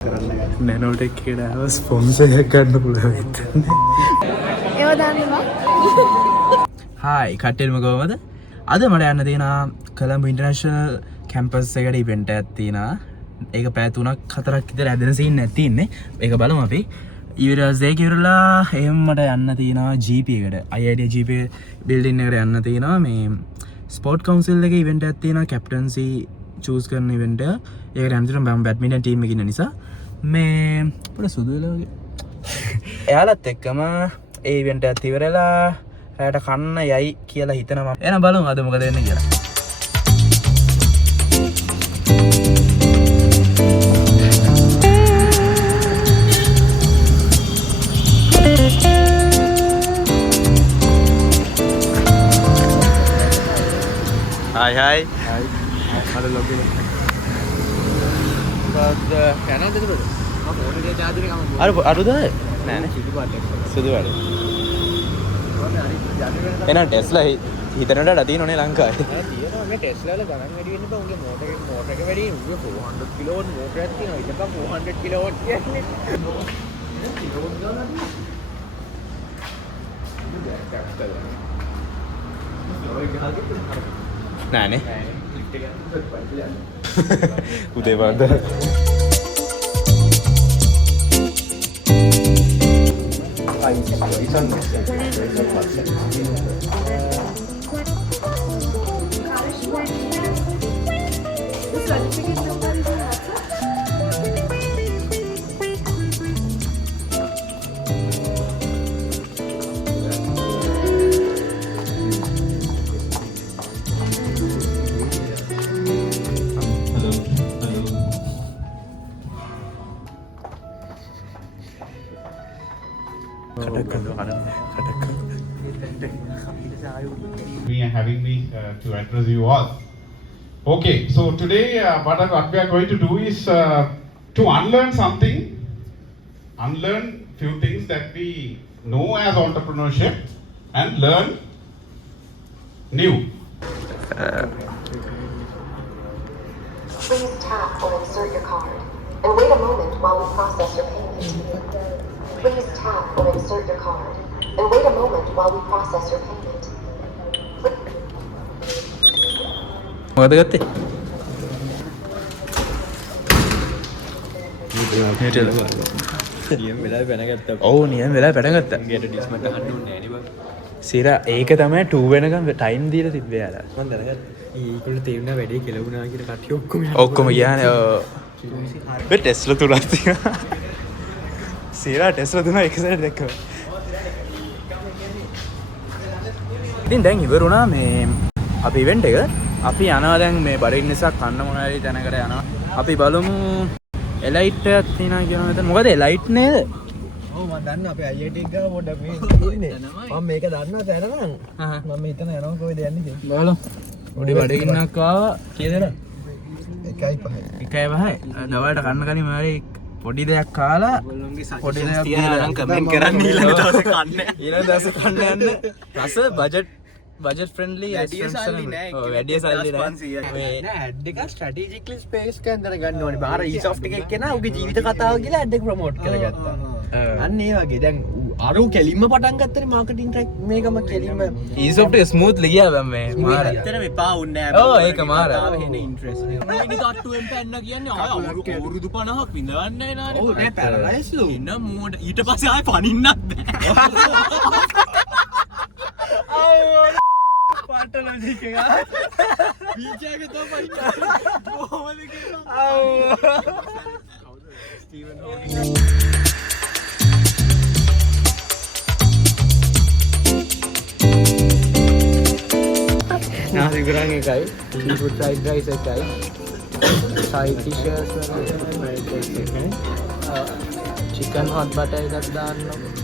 නැනෝටෙක් කියලාව ස්පොන්සරයක් ගන්න පුළුවන් හිතන්නේ. ඒව දන්නවා. හායි කට්ටියම කොහමද? අද මට යන්න තියෙනවා කොළඹ ඉන්ටර්නැෂනල් කැම්පස් එකට ඉවෙන්ට් එකක් තියෙනවා. ඒක පැය 3-4ක් විතර ඇදෙන සීන් එකක් තියෙන්නේ. ඒක බලමු අපි. ඊවිරස්දේ කිව්රලා එහෙම මට යන්න තියෙනවා GP එකට. IIT GP බිල්ඩින් එකට යන්න තියෙනවා. මේ ස්පෝර්ට් කවුන්සිල් එකේ ඉවෙන්ට් එකක් තියෙනවා. කැප්ටන්සි චූස් කරන ඉවෙන්ට් එක. ඒකට යන්න තියෙනවා මම බැඩ්මින්ටන් ටීම් එකේ ඉන්න නිසා. මේ පොඩ සුදු වෙලා වගේ. එයාලත් එක්කම ඒ ඉවෙන්ට් එකත් ඉවරලා රැයට කන්න යයි කියලා හිතනවා. එහෙනම් බලමු අද මොකද වෙන්නේ කියලා. Hai hai. Hai. Ada lagi. Bad channel දෙකද? මම ෆෝන් එකේ charge එක ගමු. අරුද? නෑ නේ. සුදු පාටක්. සුදු පාටක්. එහෙනම් ටෙස්ලා හිතනට තියෙනනේ ලංකාවේ. තියෙනවා මේ ටෙස්ලා වල ගණන් වැඩි වෙන්න බෑ. උන්ගේ මෝටර් එක වැඩි. උන්ගේ 400 කිලෝවොට් මෝටරයක් තියෙනවා. ඉතින් 400 කිලෝවොට් කියන්නේ. කිලෝවොට් ගානක් නෑනේ. උදේ වන්ද. Having me to address you all. Okay, so today what we are going to do is to unlearn something, unlearn few things that we know as entrepreneurship and learn new. Please tap or insert your card and wait a moment while we process your payment. Please tap or insert your card and wait a moment while we process your payment. මොකද ගත්තේ? නියම වෙලාවෙ පැන ගත්තා. ඔව් නියම වෙලාවෙ පැන ගත්තා. ගේට ඩිස්මන්ට් අහන්න ඕනේ නෑ නේ බං. සිරා ඒක තමයි 2 වෙනකම් ටයිම් දීලා තිබ්බේ යාලා. මම දැනගත්තා. ඒගොල්ලෝ තේරුණා වැඩේ කෙලවුණා කියලා කට්ටිය ඔක්කොම ගියානේ. ඔව්. ටෙස්ලා තුනක් තියෙනවා. සිරා ටෙස්ලා තුන එක සැරේ දැක්කම. ඉතින් දැන් ඉවරුණා මේ අපි ඉවෙන්ට් එක. අපි යනවා දැන් මේ බඩින් නිසා කන්න මොන හරි තැනකට යනවා. අපි බලමු එලයිට් එකක් තියෙනවා කියනවා මෙතන. මොකද එලයිට් නේද? ඔව් මම දන්නවා අපේ IIT එක ගාව පොඩ්ඩක් මේ ඉන්නේ. මම මේක දන්නවා තැනනම්. මම හිතන යනවා කොහෙද යන්නේ කියලා. බලමු. පොඩි බඩගින්නක් ආවා. කීයද? 1.5. 1.5. දවල්ට කන්න කලින් මාරේ පොඩි දෙයක් කාලා පොඩි දෙයක් දීලා නම් කමෙන්ට් කරන්න ඊළඟ දවසේ කන්න. ඊළඟ දවසේ කන්න යන්න. රස බජට් ෆ්‍රෙන්ඩ්ලි වැඩි සල්ලි නෑ ඇඩ් එක ස්ට්‍රැටජිකලි ස්පේස් එකෙන් දැනගන්න ඕනේ. බාහිර e-soft එකක් කෙනා උගේ ජීවිත කතාව කියලා ඇඩ් එක ප්‍රොමෝට් කරගත්තා. අන්න ඒ වගේ දැන් අරු කෙලින්ම පටන් ගත්තනේ මාකටිං ට්‍රැක් මේකම කෙලින්ම e-soft එක ස්මූත්ලි ගියා බම් මේ මාර. ඇත්තටම එපා වුන්නේ නෑ. ඔව් ඒක මාර. හෙන ඉන්ට්‍රෙස්ට් එක. මේ තට්ටුවෙන් පැන්න කියන්නේ ආය අවුරුදු 50ක් විඳවන්නේ නානේ. ඔව් නෑ පැරලයිස් ලු. එන්න මෝඩ ඊට පස්සේ ආය පනින්නත් බෑ. පාට ලොජික් එක. බීච් එක තමයි කොහොමද කියලා. Steven Hawking. නාසි ග්‍රාන් එකයි. සීෆුඩ් ෆ්‍රයිඩ් රයිස් එකයි. සයිඩ් ඩිෂස් එකයි. චිකන් හොට් බටර් එකක් දාන්න.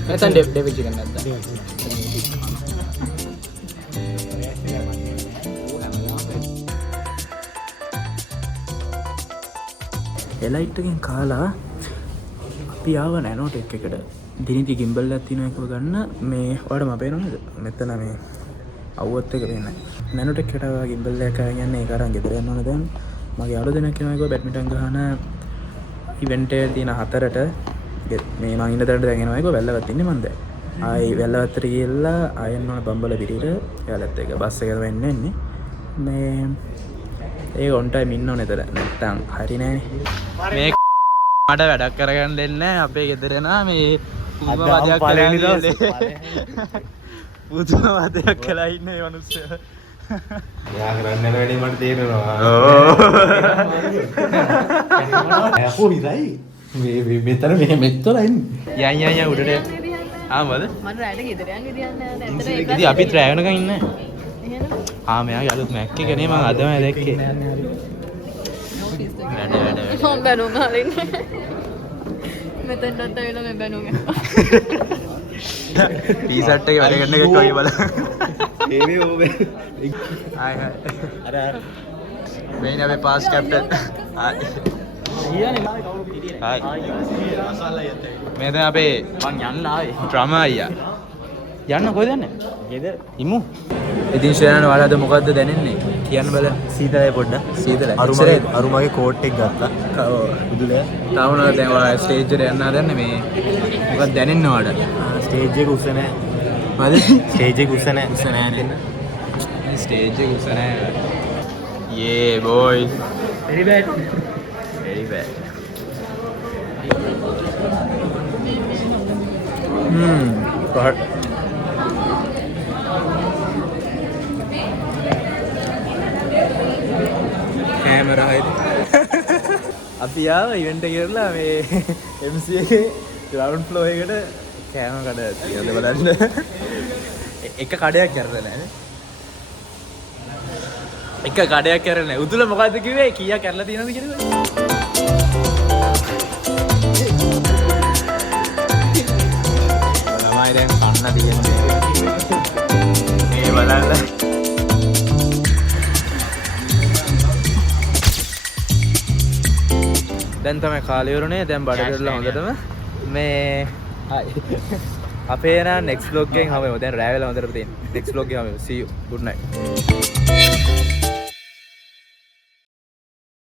නැත්නම් ඩෙවිල් චිකන් නැත්නම්. එලයිට් එකෙන් කාලා අපි ආව නැනෝටෙක් එකට. දිනිති ගිම්බල් එකක් තියෙනවා ඒක ගන්න. මේ ඔයාලට මම පේනවද? මෙතන මේ අවුවත් එක පේන්නේ. නැනෝටෙක් එකට ගිම්බල් එකක් අරන් යන්නේ ඒක අරන් ගෙදර යන්න ඕන දැන්. මගේ යාළුවෝ දෙනෙක් කෙනෙක් බැඩ්මින්ටන් ගහන ඉවෙන්ට් එක තියෙන 4ට මේ මං ඉන්න තැනට දැගෙනවා ඒක වැල්ලවත් ඉන්නේ මන්ද. ආයි වැල්ලවත්තට ගිහලා ආයෙත් ඕන බම්බල පිටිට එයාලත් එක බස් එකකට වෙන්න එන්නේ. මේ ඒක on time ඉන්න ඕනේ එතන. නැත්තම් හරි නෑනේ. මේ මට වැඩක් කරගන්න දෙන්නේ නැහැ අපේ ගෙදර නා මේ පුදුම වදයක් කරලා ඉන්නේ. පුදුම වදයක් කරලා ඉන්නේ මේ මිනිස්සු. යා කරන්න යන වැඩේ මට තේරෙනවා. ඔව් ඉරයි. මේ මෙතන මෙතන ඉන්නේ. යන් උඩට ආමද? මට රැට ගෙදර යන්න විදියක් නෑ. ඇත්තට ඒක ඉතින් අපිත් රැ වෙනකන් ඉන්නේ. එහෙනම් මෙයාගේ අලුත් මැක් එක නේ මම අදම දැක්කේ. මම බැනුම් හරින්නේ. මෙතනට ඇවිල්ලා මම බැනුම් ටී-ෂර්ට් එකේ වැඩ කරන එකක් වගේ බලන්න. මේ ඕබේ. ආයි අර මේනේ අපේ පාස් කැප්ටන්. ආයි. ආයි. මේ දැන් අපේ මං යන්න ආවේ. ඩ්‍රමා අයියා. යන්න කොහෙද යන්නේ? ගෙදර. ඉමු. ඉතින් ශ්‍රේයන් ඔයාලට මොකද්ද දැනෙන්නේ? කියන්න බලන්න. සීතලයි පොඩ්ඩක්. සීතලයි. අරුමගේ කෝට් එක ගත්තා. ඔව්. බුදුලේ. තාම නෝ දැන් ඔයා ස්ටේජ් එකට යන්න හදන්නේ මේ මොකක්ද දැනෙන්නේ ඔයාලට? ස්ටේජ් එක උස නැහැ. මොකද? ස්ටේජ් එක උස නැහැ. උස නැහැ නේ. ස්ටේජ් එක උස නැහැ. යේ boys. very bad. But camera height. අපි ආව ඉවෙන්ට් එක කරලා මේ MC එකේ ground floor එකට කෑම කඩ තියලා බලන්න. එක කඩයක් කරලා නැහැ. එක කඩයක් කරලා නැහැ. උතුල මොකද්ද කිව්වේ? කීයක් කරලා තියෙනවද කියලා? ළමයි දැන් කන්න තියෙන්නේ. මේ බලන්න. දැන් තමයි කාලය වරුනේ. දැන් බඩ පිරලා හොඳටම මේ අපේ නා next vlog එකෙන් හමු. දැන් රෑ වෙලා හොඳට තියෙන. next vlog එකේ හමු. see you. good night.